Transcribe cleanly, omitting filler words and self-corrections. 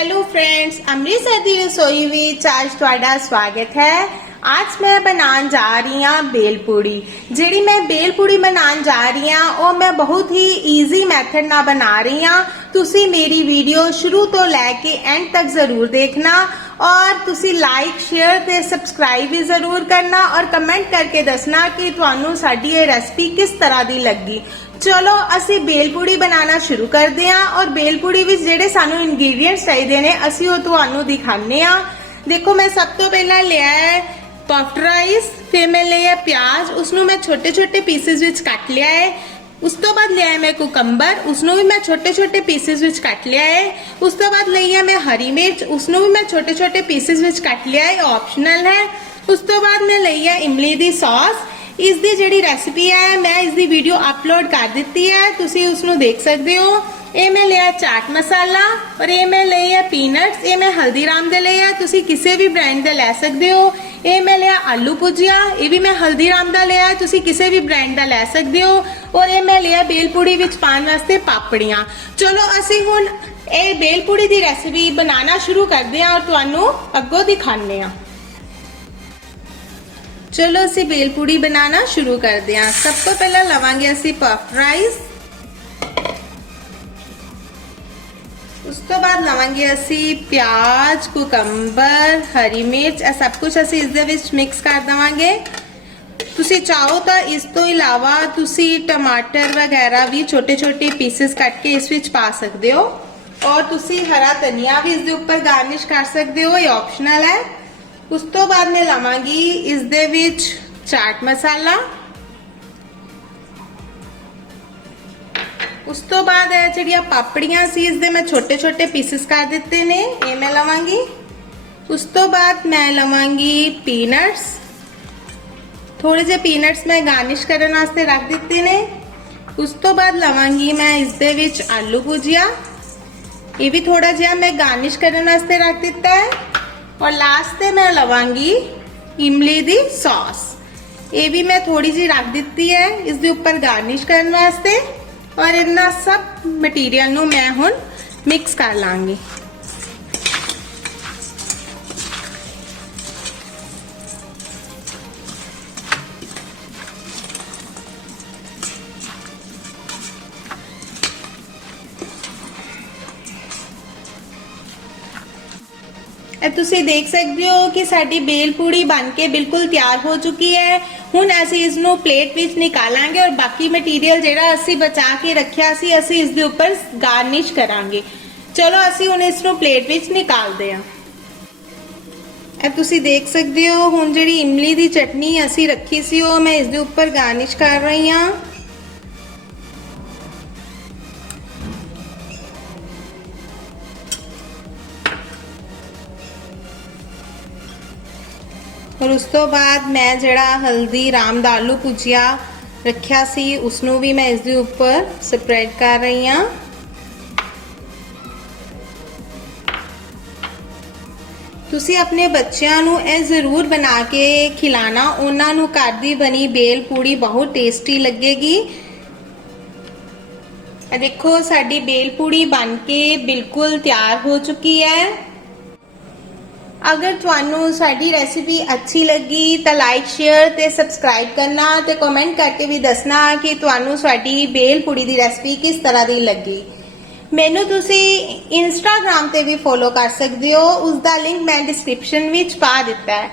Hello friends, Amritsar दी रसोई विच आज तुहाडा स्वागत है। आज मैं बनाने जा रही हाँ भेलपुड़ी। जिहड़ी मैं भेलपुड़ी बनाने जा रही हाँ वो मैं बहुत ही ईजी मैथड नाल बना रही हाँ। तुसी मेरी वीडियो शुरू तो लैके एंड तक जरूर देखना और तुसी लाइक शेयर ते सब्सक्राइब भी जरूर करना और कमेंट करके दसना कि तुहानू साडी ये रेसिपी किस तरह दी लगी। चलो असी भेलपुड़ी बनाना शुरू करते हैं और भेलपुड़ी विच जेडे सानू इंग्रेडिएंट्स चाहिए ने असी वो तुहानू दिखाने आ। देखो मैं सब तो पहला लिया है पफ्ड राइस, फिर मैं लिया प्याज, उसनू मैं छोटे छोटे पीसेस विच कट लिया है। उस तो बाद लिया है मैं कुकम्बर, उसनू भी मैं छोटे छोटे पीसेस विच कट लिया है। उस तो बाद लिया मैं हरी मिर्च, उसनू भी मैं छोटे छोटे पीसेस विच कट लिया है, ऑप्शनल है। उस तो बाद मैं लिया इमली दी सॉस। इस दी जिहड़ी रेसिपी है मैं इस दी वीडियो अपलोड कर दी है, तुसी उसनू देख सकते हो। ये मैं लिया चाट मसाला और ये मैं लिया पीनट्स, ये मैं हल्दीराम दे लिया, तुसी किसी भी ब्रांड दे ले सकते हो। ये मैं लिया आलू भुजिया, ये भी मैं हल्दीराम दा लिया, तुसी किसी भी ब्रांड दा ले सकते हो। और ये मैं लिया भेलपुड़ी विच पान वास्ते पापड़ियां। चलो असी हुण ये भेलपुड़ी दी रेसिपी बनाना शुरू करते हैं और तुहानू अग्गों दिखाने हैं। चलो असी भेलपुड़ी बनाना शुरू करते हैं। सब तो पहला लवांगे असी पफ्ड राइस, उस तो बाद लवांगे असी प्याज, कुकम्बर, हरी मिर्च, सब कुछ असी इस दे विच मिक्स कर देवांगे। तुसी चाहो तो इस तो इलावा तुसी टमाटर वगैरह भी छोटे छोटे पीसेस कट के इस विच पा सकते हो और तुसी हरा धनिया भी इस दे ऊपर गार्निश कर सकते हो, ये ऑप्शनल है। उस तो बाद मैं लवांगी इस दे विच चाट मसाला। उस तो बाद है जिहड़ियां पापड़ियां सी इस दे मैं छोटे छोटे पीसेस कर दिते ने, ये मैं लवांगी। उस तो बाद मैं लवांगी पीनट्स, थोड़े जे पीनट्स मैं गार्निश करने वास्ते रख दिते ने। उस तो बाद लवांगी मैं इस दे विच आलू भुजिया, ये भी थोड़ा जिहा मैं गार्निश करने वास्ते रख दिता है। और लास्ट में मैं लवांगी इमली दी सॉस, ये भी मैं थोड़ी जी रख दी है इस दे ऊपर गार्निश करने वास्ते। और इन्ना सब मटीरियल नू मैं हुण मिक्स कर लांगी। तुसी देख सकते हो कि साडी भेलपुड़ी बन के बिल्कुल तैयार हो चुकी है। हुण असी इसनू प्लेट विच निकालांगे और बाकी मटीरियल जेड़ा असी बचा के रखिया सी असी इस दे ऊपर गार्निश करांगे। चलो असी हुण इसनू प्लेट विच निकालदे हां। तुसी देख सकते हो हुण जिहड़ी इमली दी चटनी असी रखी सी वो मैं इस दे ऊपर गार्निश कर रही हां। और उस तो बाद मैं जड़ा हल्दीराम दा आलू भुजिया रखिया सी उसनू भी मैं इस दे ऊपर स्प्रेड कर रही हाँ। तुसी अपने बच्चों नू ए जरूर बना के खिलाना, उन्हां नू घर दी बनी भेलपुड़ी बहुत टेस्टी लगेगी। देखो साडी भेलपुड़ी बन के बिल्कुल तैयार हो चुकी है। अगर तुहानू साडी रेसिपी अच्छी लगी तो लाइक शेयर ते सब्सक्राइब करना ते कमेंट करके भी दसना कि तुहानू साडी भेलपुड़ी दी रेसिपी किस तरह दी लगी। मैनू तुसी इंस्टाग्राम ते भी फॉलो कर सकते हो, उसका लिंक मैं डिस्क्रिप्शन विच पा दिता है।